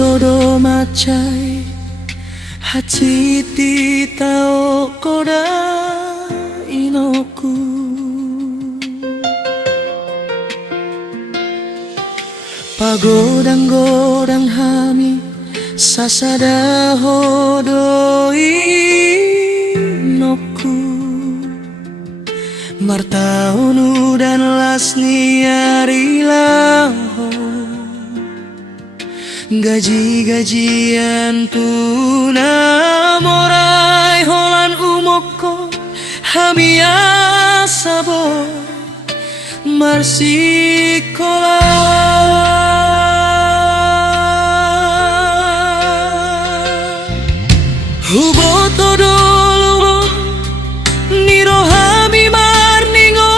todo macai hachi ti tao koda inoku pagodang-godang hami sasada hodoi noku martaunu dan lasni arilaho gaji-gajian tuna morai holan umoko hamia sabo marsikola hubo todo lubo niro hami marningo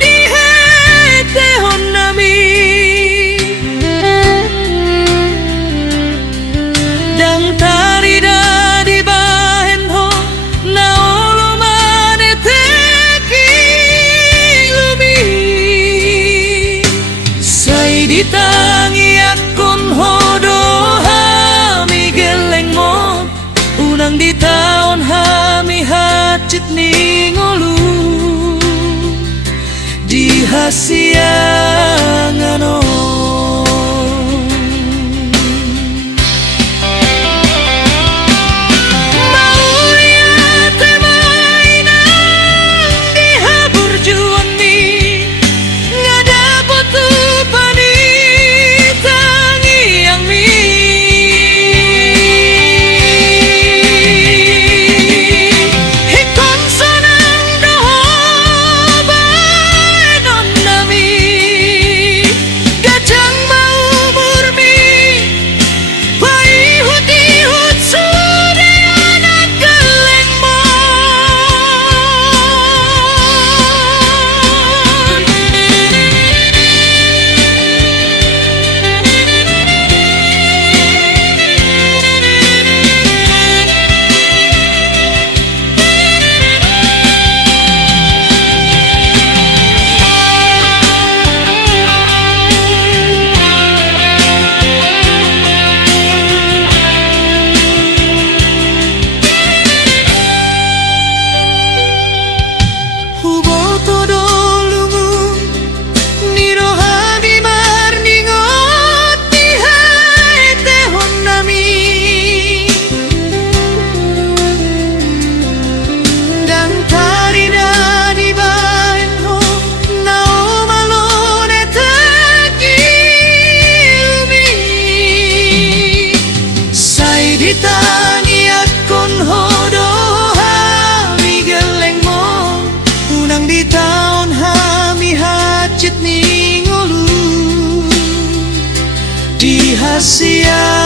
tihete honami dang tarida di bahenho naolo mane teki lumi sai ditangi akon hodo hami geleng mo unang di taon hami hacit ni ngolu di hasiangano ditangi akon hodo hami geleng mo unang di taon hami hacit ni ngolu di hasia